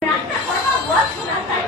人家在玩玩我，出来再。